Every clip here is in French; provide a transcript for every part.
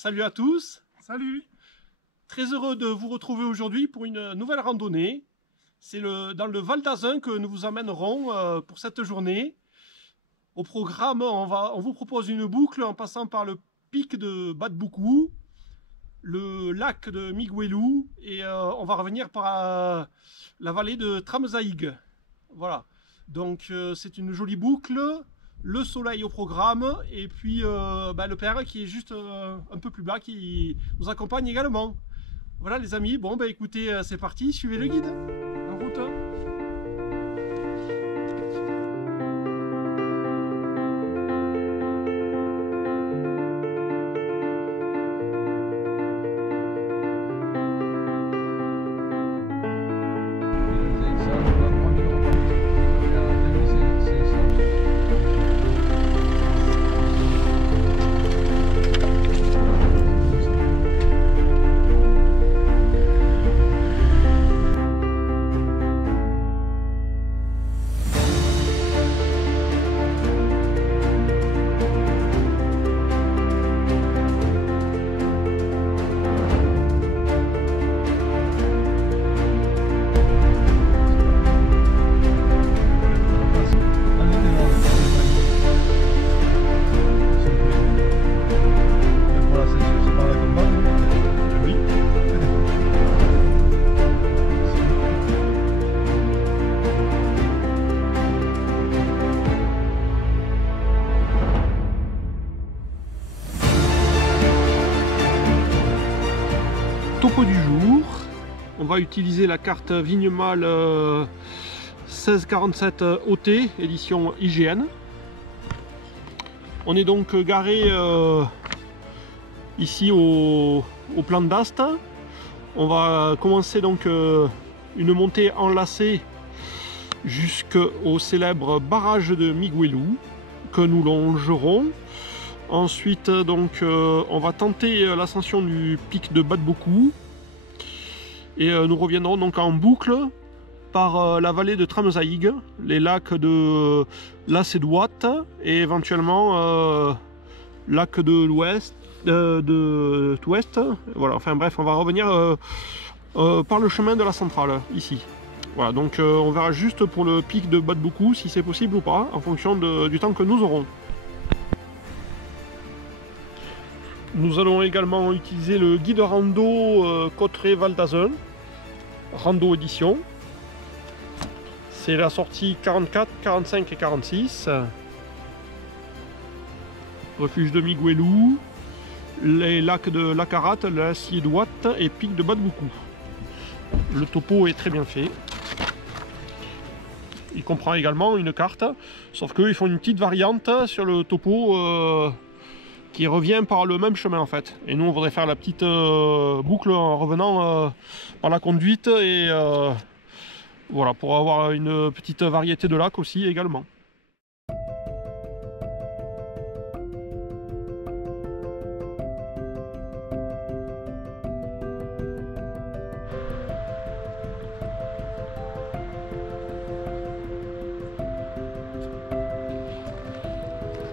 Salut à tous. Salut. Très heureux de vous retrouver aujourd'hui pour une nouvelle randonnée. C'est dans le Val d'Azun que nous vous emmènerons pour cette journée. Au programme, on vous propose une boucle en passant par le pic de Badboukou, le lac de Miguelou et on va revenir par la vallée de Tramzaïg. Voilà. Donc c'est une jolie boucle. Le soleil au programme et puis le père qui est juste un peu plus bas qui nous accompagne également. Voilà les amis, bon écoutez, c'est parti, suivez le guide. En route. Topo du jour, on va utiliser la carte Vignemale 1647 OT, édition IGN. On est donc garé ici au plan d'Ast. On va commencer donc une montée enlacée jusqu'au célèbre barrage de Miguelou que nous longerons. Ensuite, donc, on va tenter l'ascension du pic de Badboukou et nous reviendrons donc en boucle par la vallée de Tramzaïg, les lacs de Lacédouat et éventuellement lac de l'Ouest, de l'Ouest. Voilà, enfin bref, on va revenir par le chemin de la centrale ici. Voilà, donc on verra juste pour le pic de Badboukou si c'est possible ou pas en fonction du temps que nous aurons. Nous allons également utiliser le guide rando Cauterets Val d'Azun, rando édition. C'est la sortie 44, 45 et 46. Refuge de Miguelou, les lacs de Lacarat, Lacédouat et pic de Badboukou. Le topo est très bien fait. Il comprend également une carte, sauf qu'ils font une petite variante sur le topo qui revient par le même chemin en fait. Et nous on voudrait faire la petite boucle en revenant par la conduite et voilà, pour avoir une petite variété de lacs aussi également.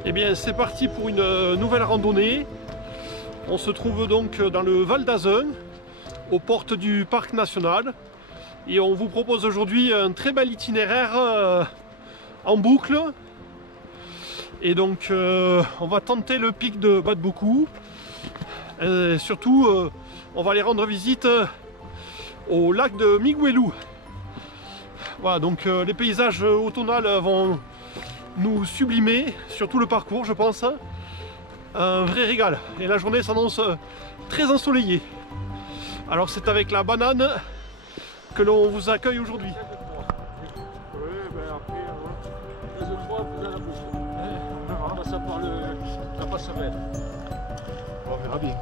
Et bien c'est parti pour une nouvelle randonnée. On se trouve donc dans le Val d'Azun, aux portes du parc national. Et on vous propose aujourd'hui un très bel itinéraire en boucle. Et donc on va tenter le pic de Badboukou. Surtout on va aller rendre visite au lac de Miguelou. Voilà, donc les paysages automnales vont nous sublimer sur tout le parcours, je pense. Un vrai régal. Et la journée s'annonce très ensoleillée. Alors c'est avec la banane que l'on vous accueille aujourd'hui. Oui, ben après, deuxième fois, vous allez la bouche. On verra. Ça par la passerelle. On verra bien.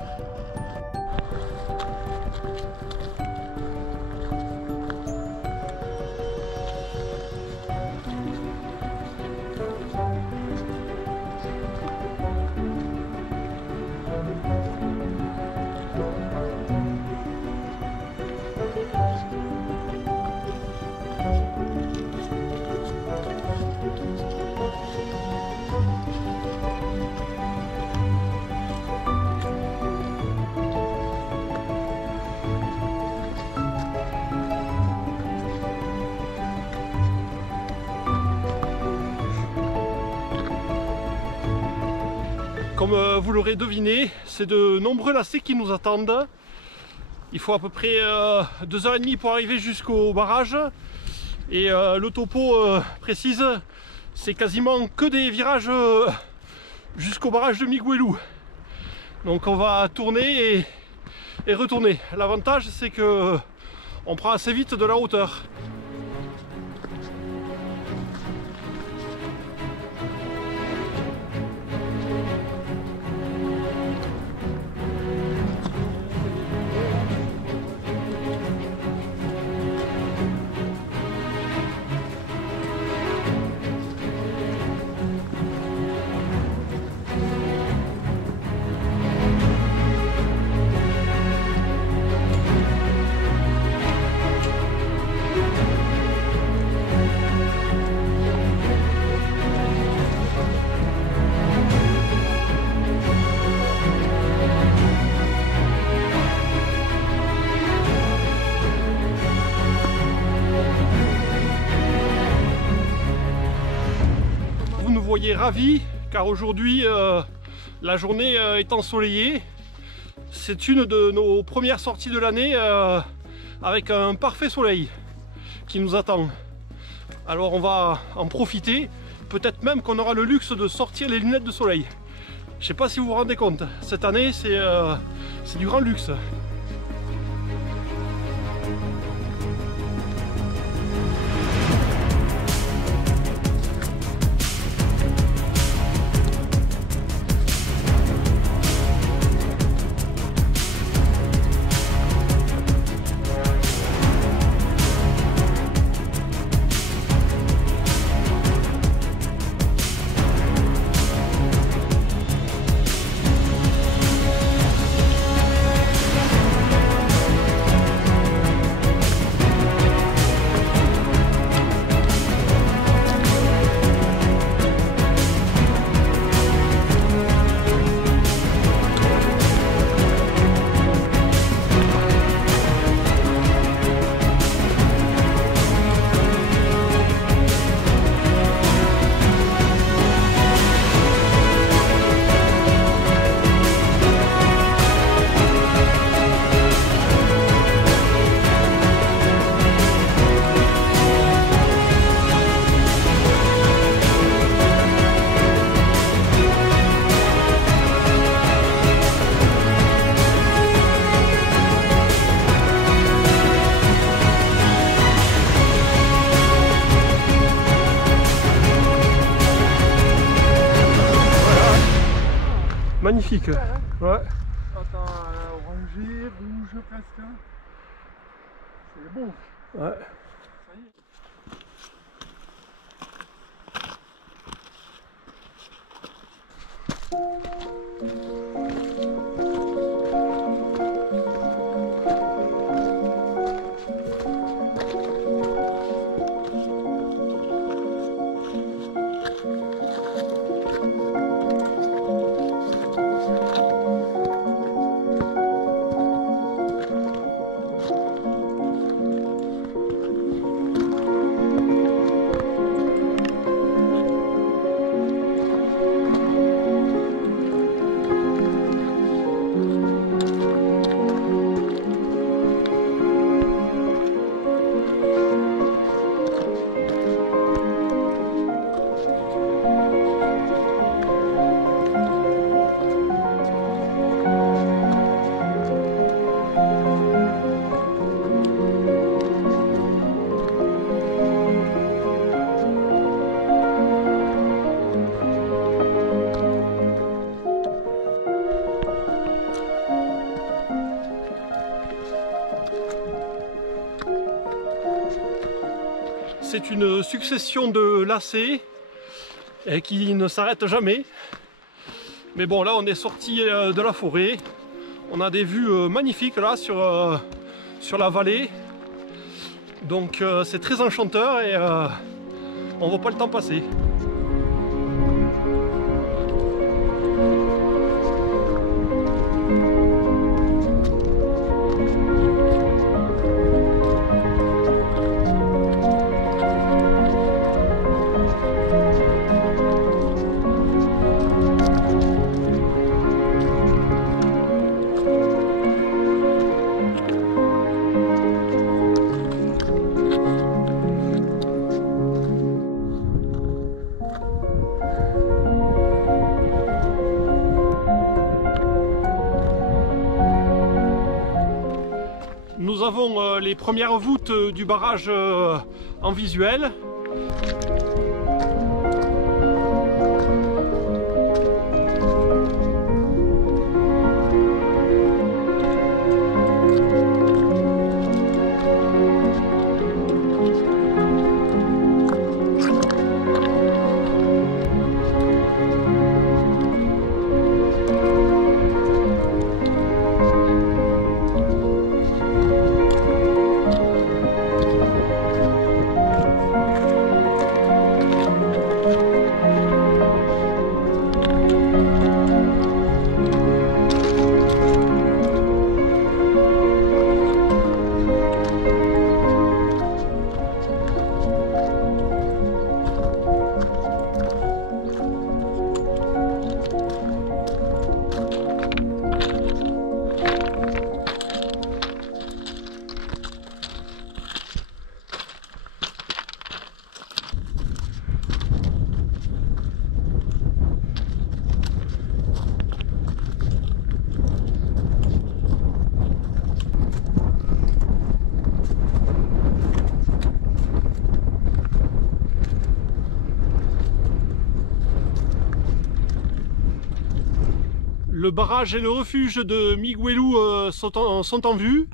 Comme vous l'aurez deviné, c'est de nombreux lacets qui nous attendent. Il faut à peu près 2h30 pour arriver jusqu'au barrage. Et le topo précise, c'est quasiment que des virages jusqu'au barrage de Miguelú. Donc on va tourner et retourner. L'avantage, c'est que on prend assez vite de la hauteur. Voyez ravi car aujourd'hui la journée est ensoleillée. C'est une de nos premières sorties de l'année avec un parfait soleil qui nous attend. Alors on va en profiter, peut-être même qu'on aura le luxe de sortir les lunettes de soleil. Je sais pas si vous vous rendez compte, cette année c'est du grand luxe. Magnifique. Ouais. Attends, orangé, rouge presque. C'est bon. Ouais. Ça y est. C'est une succession de lacets qui ne s'arrêtent jamais. Mais bon, là on est sorti de la forêt. On a des vues magnifiques là sur la vallée. Donc c'est très enchanteur et on ne voit pas le temps passer. les premières voûtes du barrage en visuel. Le barrage et le refuge de Miguelu sont en vue.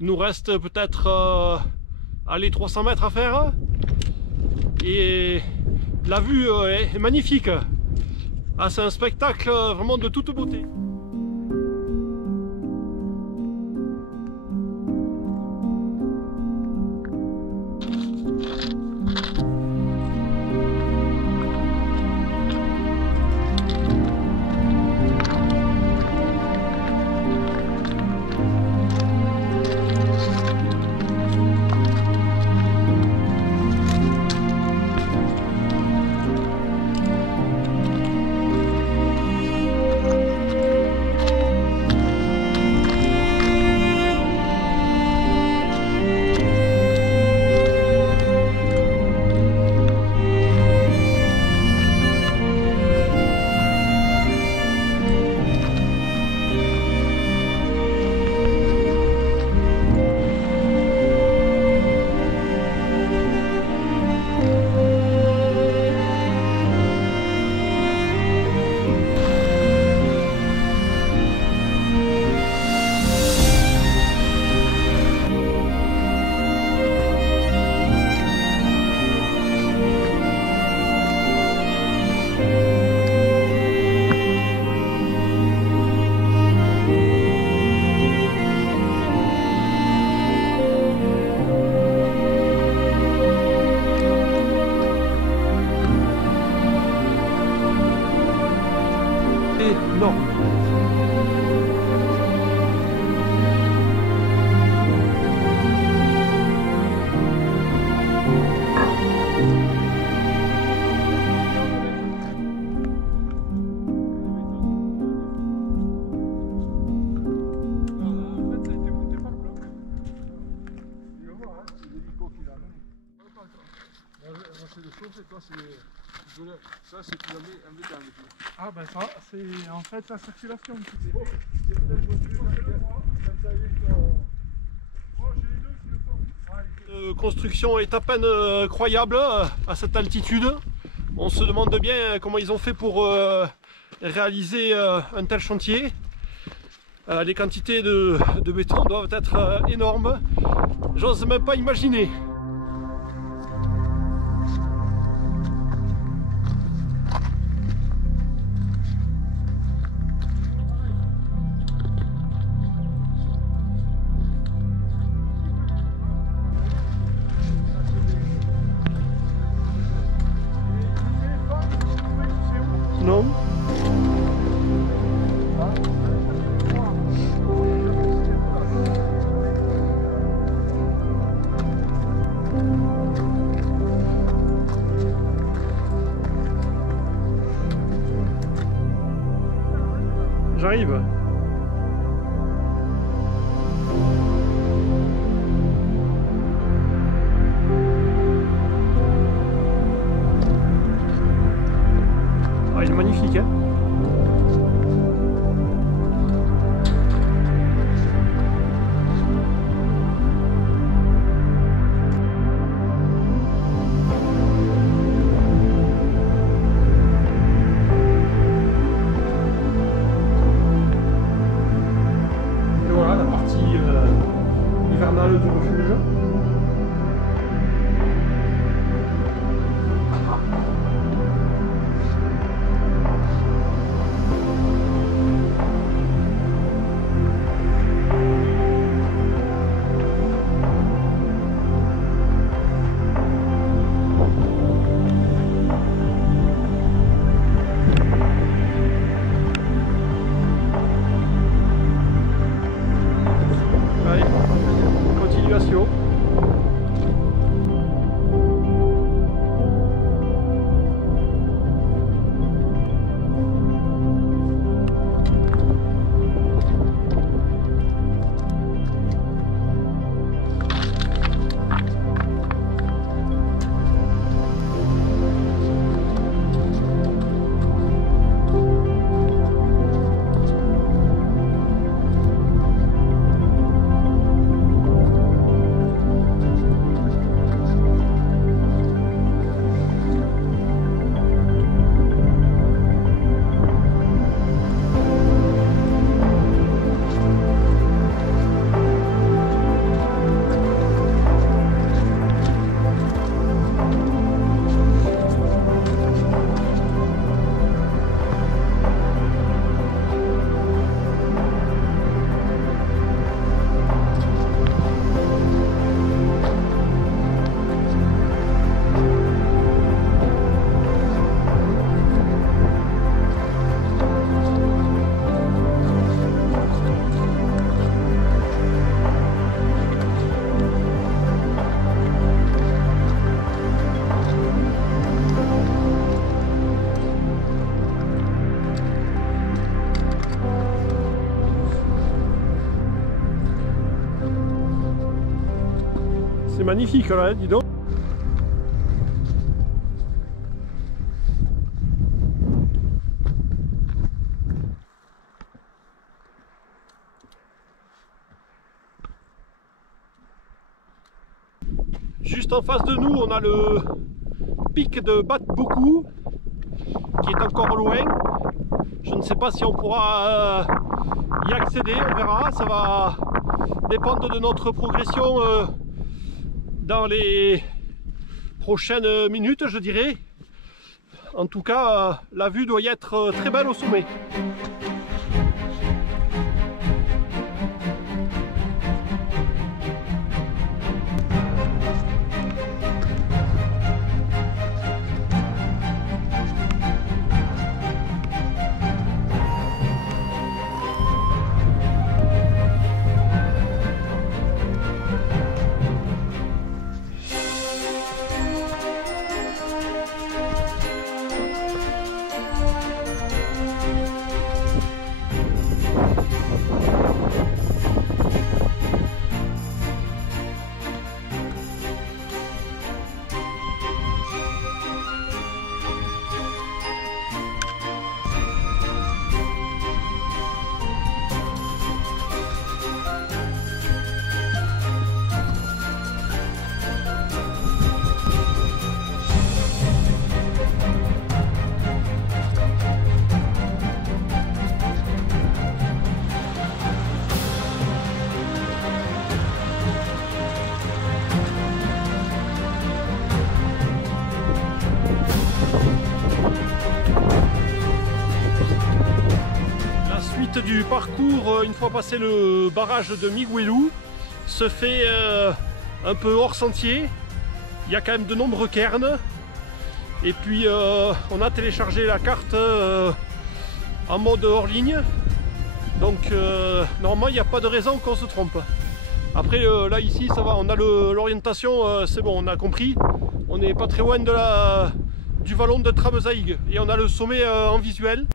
Il nous reste peut-être 300 mètres à faire. Et la vue est magnifique. Ah, c'est un spectacle vraiment de toute beauté. Non. Ça, c'est tu la mets un mètre dans les pieds. Ah ben ça, c'est en fait la circulation. La construction est à peine croyable à cette altitude. On se demande bien comment ils ont fait pour réaliser un tel chantier. Les quantités de béton doivent être énormes. J'ose même pas imaginer. Non. J'arrive. Ah, il est magnifique, hein. C'est magnifique là, hein, dis donc. Juste en face de nous, on a le pic de Batboukou qui est encore loin. Je ne sais pas si on pourra y accéder, on verra. Ça va dépendre de notre progression dans les prochaines minutes, je dirais. En tout cas, la vue doit y être très belle au sommet. Du parcours, une fois passé le barrage de Miguelou, se fait un peu hors sentier. Il y a quand même de nombreux cairns et puis on a téléchargé la carte en mode hors ligne, donc normalement il n'y a pas de raison qu'on se trompe. Après là ici ça va, on a l'orientation, c'est bon, on a compris, on n'est pas très loin de du vallon de Tramezaïg et on a le sommet en visuel.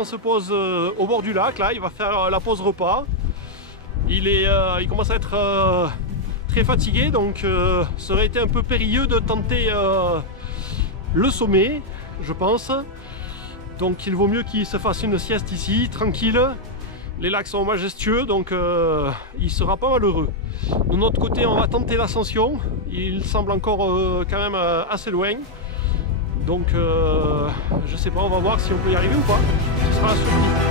On se pose au bord du lac, là il va faire la pause repas. Il commence à être très fatigué, donc ça aurait été un peu périlleux de tenter le sommet, je pense. Donc il vaut mieux qu'il se fasse une sieste ici, tranquille. Les lacs sont majestueux, donc il sera pas malheureux. De notre côté, on va tenter l'ascension. Il semble encore quand même assez loin. Donc je sais pas, on va voir si on peut y arriver ou pas. Ce sera la surprise.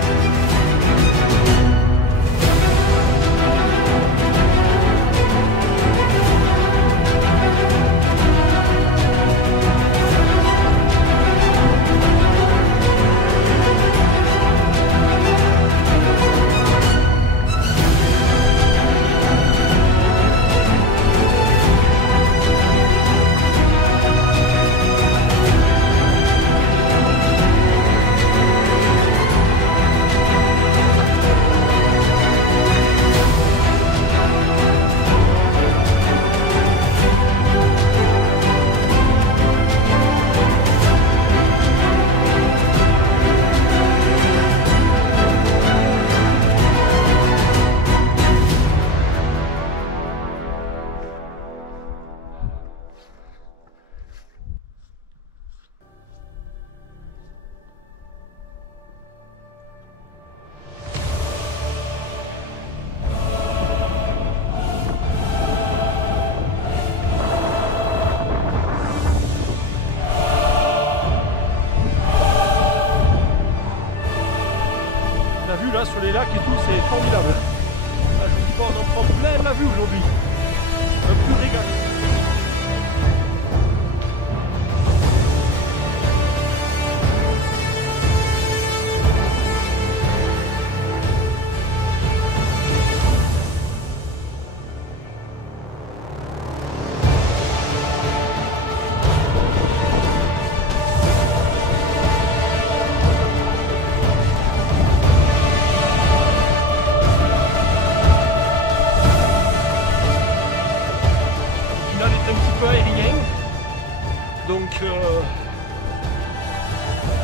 vue là sur les lacs et tout, c'est formidable. Là, je vous dis pas, on en prend plein la vue aujourd'hui. Un pur régal. Donc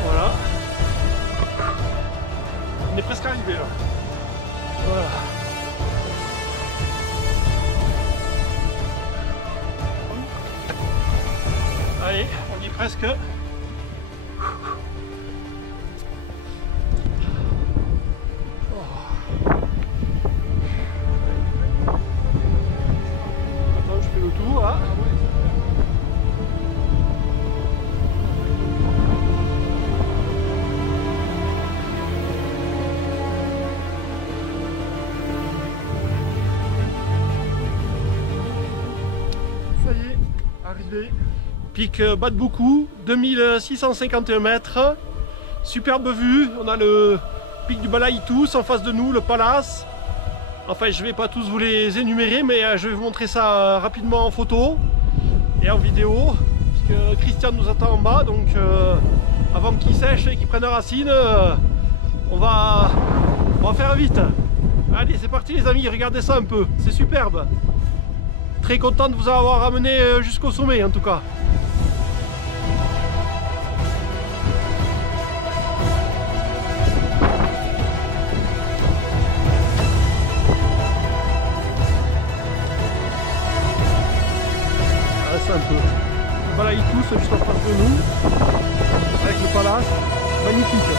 voilà, on est presque arrivé là. Voilà. Allez, on y est presque. Attends, je fais le tour là. Arrivé. Pic bas de beaucoup, 2651 mètres, superbe vue, on a le pic du Balaïtous en face de nous, le Palace. Enfin, je vais pas tous vous les énumérer, mais je vais vous montrer ça rapidement en photo et en vidéo, puisque Christian nous attend en bas, donc avant qu'il sèche et qu'il prenne racine, on va faire vite. Allez, c'est parti les amis, regardez ça un peu, c'est superbe. Très content de vous avoir amené jusqu'au sommet en tout cas. Ah, c'est un peu. Voilà, ils tous juste en face de nous, avec le palace, magnifique.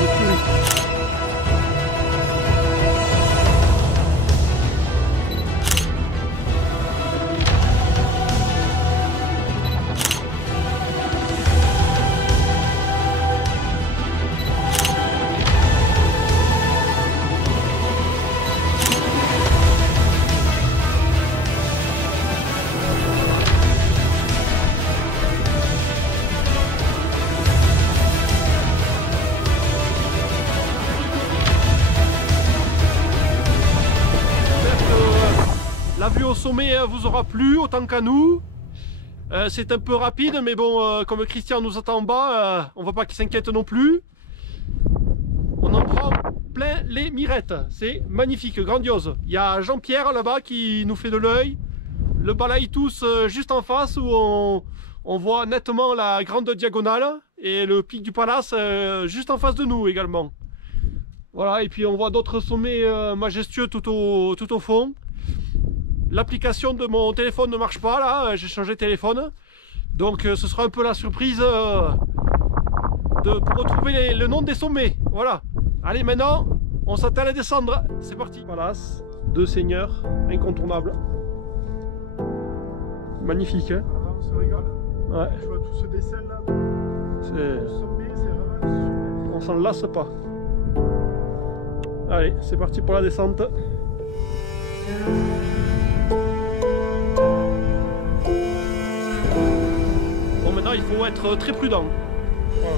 Le touriste. La vue au sommet vous aura plu autant qu'à nous. C'est un peu rapide, mais bon, comme Christian nous attend en bas, on ne voit pas qu'il s'inquiète non plus. On en prend plein les mirettes. C'est magnifique, grandiose. Il y a Jean-Pierre là-bas qui nous fait de l'œil. Le Balaïtous juste en face où on voit nettement la grande diagonale. Et le pic du Palace juste en face de nous également. Voilà, et puis on voit d'autres sommets majestueux tout au fond. L'application de mon téléphone ne marche pas là, j'ai changé de téléphone. Donc ce sera un peu la surprise pour retrouver le nom des sommets. Voilà. Allez, maintenant, on s'attelle à descendre. C'est parti. Palace, deux seigneurs, incontournables. Magnifique, hein? Ah, on se régale. Ouais. Je vois tout ce dessin là. C'est... Au sommet, c'est vraiment super. On s'en lasse pas. Allez, c'est parti pour la descente. Bon, maintenant il faut être très prudent. Voilà.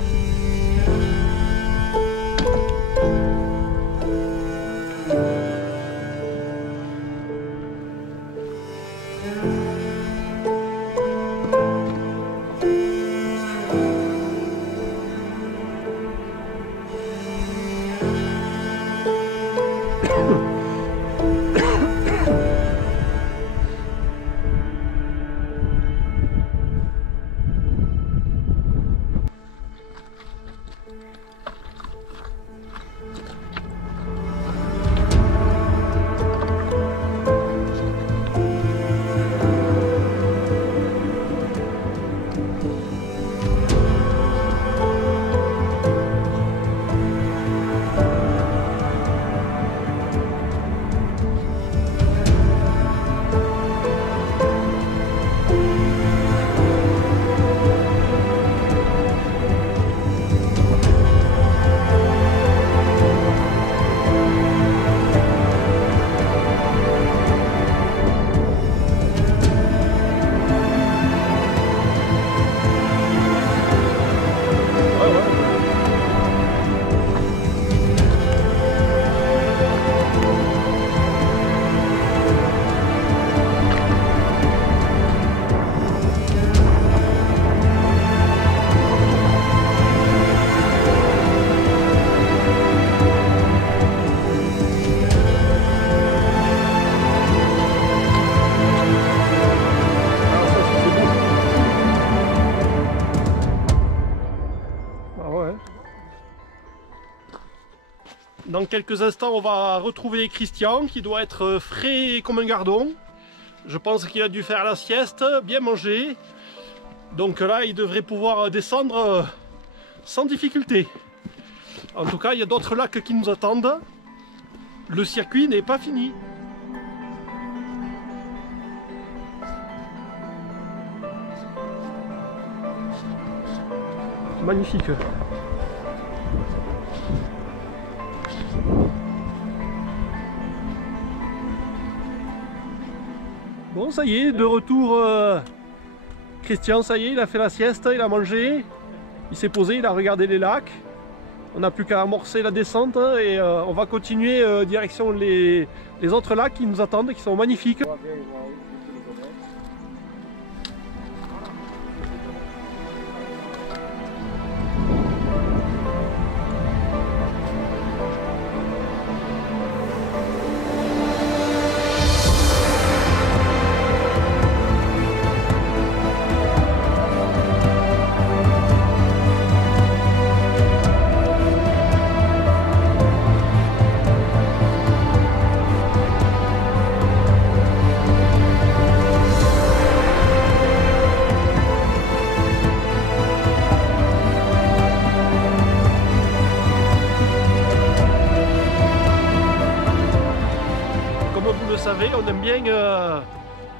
Dans quelques instants, on va retrouver Christian qui doit être frais comme un gardon. Je pense qu'il a dû faire la sieste, bien manger. Donc là, il devrait pouvoir descendre sans difficulté. En tout cas, il y a d'autres lacs qui nous attendent. Le circuit n'est pas fini. Magnifique. Bon, ça y est, de retour. Christian, ça y est, il a fait la sieste, il a mangé, il s'est posé, il a regardé les lacs. On n'a plus qu'à amorcer la descente et on va continuer direction les autres lacs qui nous attendent, qui sont magnifiques. On aime bien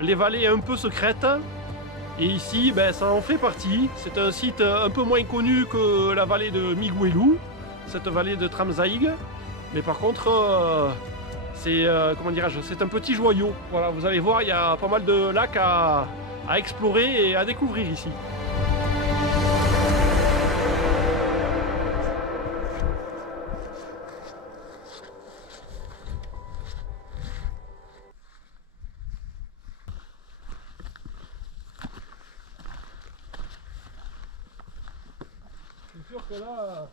les vallées un peu secrètes et ici ça en fait partie. C'est un site un peu moins connu que la vallée de Miguelu, cette vallée de Tramzaïg, mais par contre c'est c'est un petit joyau. Voilà, vous allez voir, il y a pas mal de lacs à explorer et à découvrir ici. C'est sûr que là...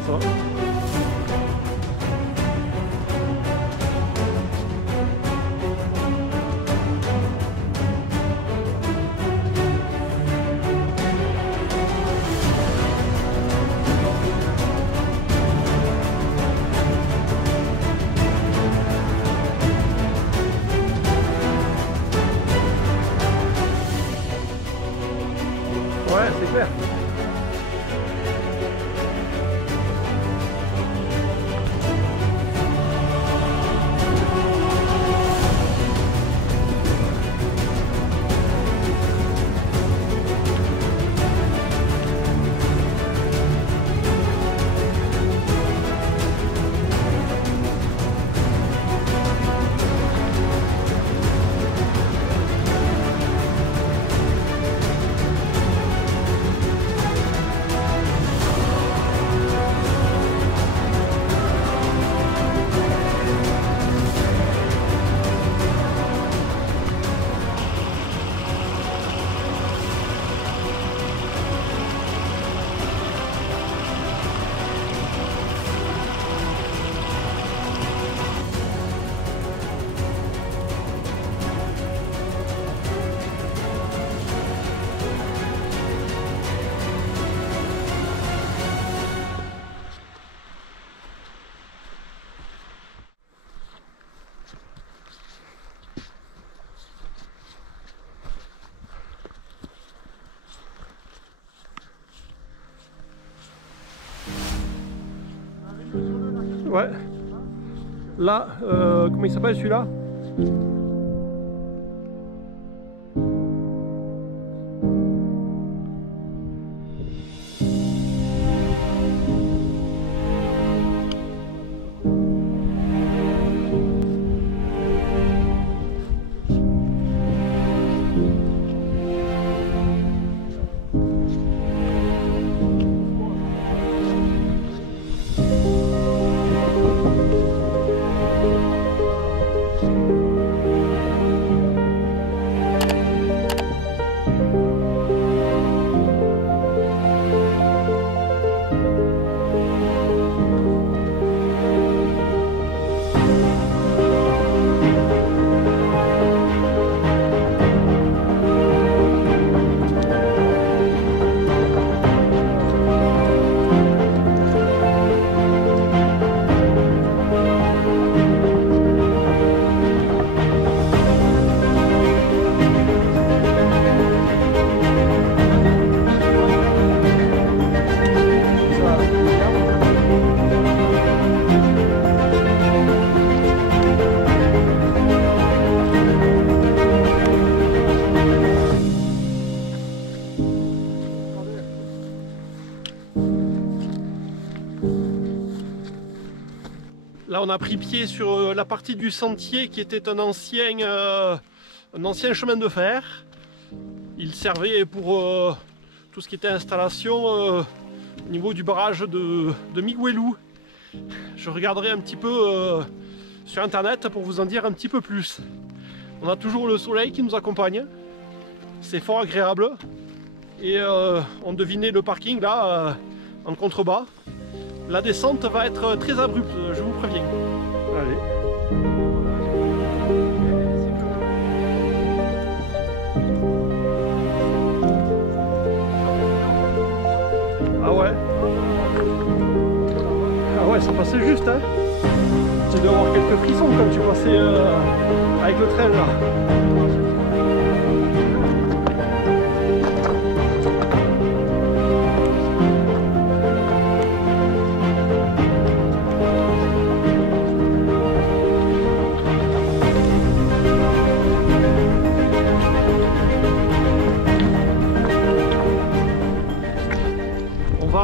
C'est ça. Ouais, c'est clair. Ouais. Là, comment il s'appelle celui-là? on a pris pied sur la partie du sentier qui était un ancien chemin de fer. Il servait pour tout ce qui était installation au niveau du barrage de Miguelu. Je regarderai un petit peu sur internet pour vous en dire un petit peu plus. On a toujours le soleil qui nous accompagne. C'est fort agréable. Et on devinait le parking là en contrebas. La descente va être très abrupte, je vous préviens. Allez. Ah ouais. Ah ouais, ça passait juste, hein. Tu dois avoir quelques frissons quand tu passais avec le train là.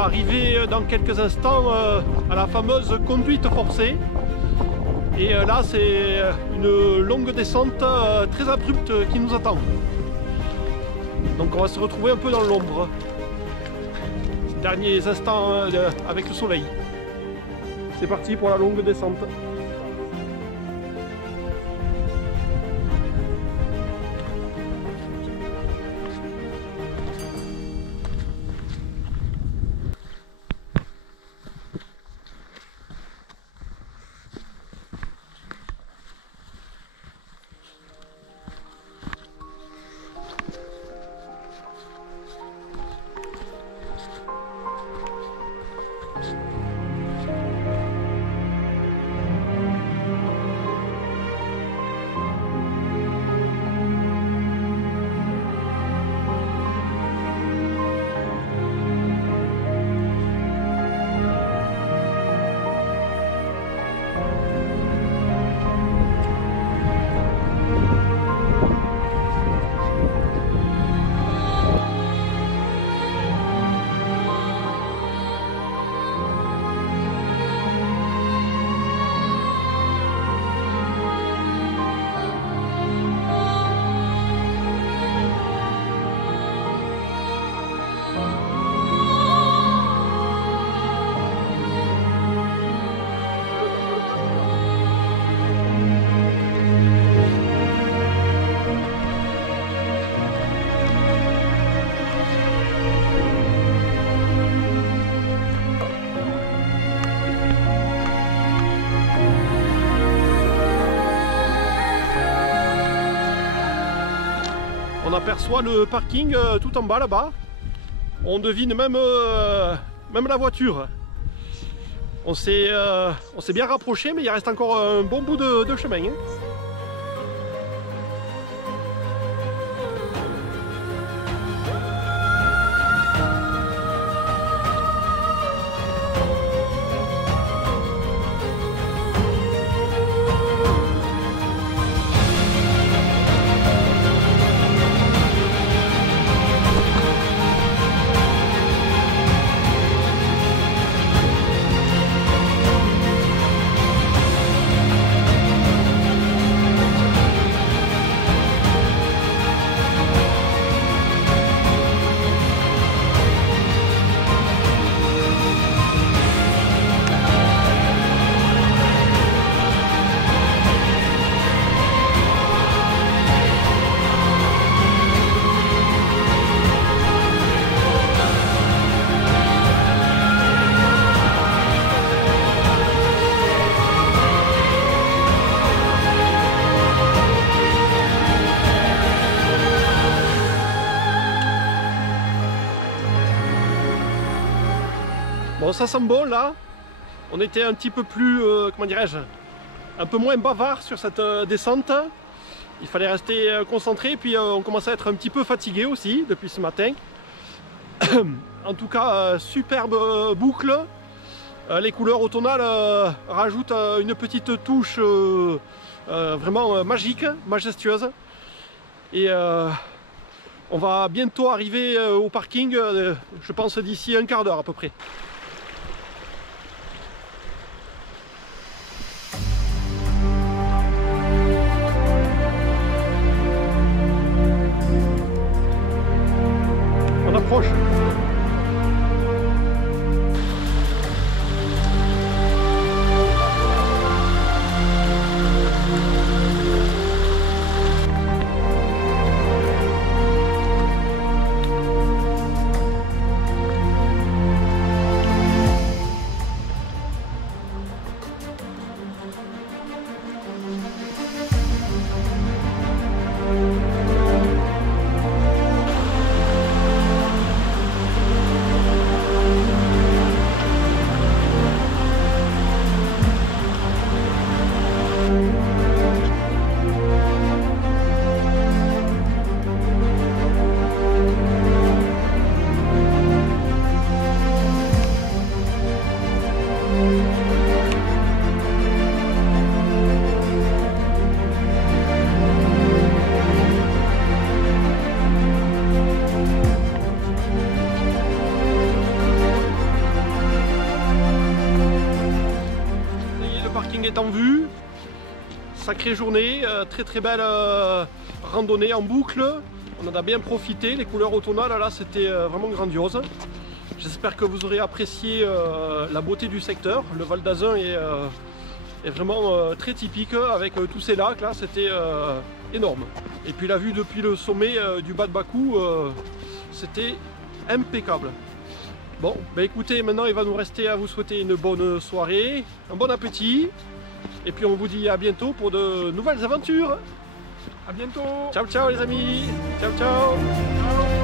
Arriver dans quelques instants à la fameuse conduite forcée, et là c'est une longue descente très abrupte qui nous attend, donc on va se retrouver un peu dans l'ombre. Derniers instants avec le soleil. C'est parti pour la longue descente. On aperçoit le parking tout en bas là-bas. On devine même la voiture. On s'est bien rapproché, mais il reste encore un bon bout de chemin. Hein. Bon, ça sent bon là. On était un petit peu plus, comment dirais-je, un peu moins bavard sur cette descente. Il fallait rester concentré, puis on commençait à être un petit peu fatigué aussi depuis ce matin. En tout cas, superbe boucle. Les couleurs automnales rajoutent une petite touche vraiment magique, majestueuse. Et on va bientôt arriver au parking, je pense d'ici un quart d'heure à peu près. sacrée journée, très belle randonnée en boucle. On en a bien profité, les couleurs automnales là c'était vraiment grandiose. J'espère que vous aurez apprécié la beauté du secteur. Le Val d'Azun est vraiment très typique avec tous ces lacs là, c'était énorme. Et puis la vue depuis le sommet du Bas de Bakou, c'était impeccable. Bon, bah écoutez, maintenant il va nous rester à vous souhaiter une bonne soirée, un bon appétit. Et puis on vous dit à bientôt pour de nouvelles aventures. À bientôt. Ciao ciao les amis. Ciao ciao. Ciao.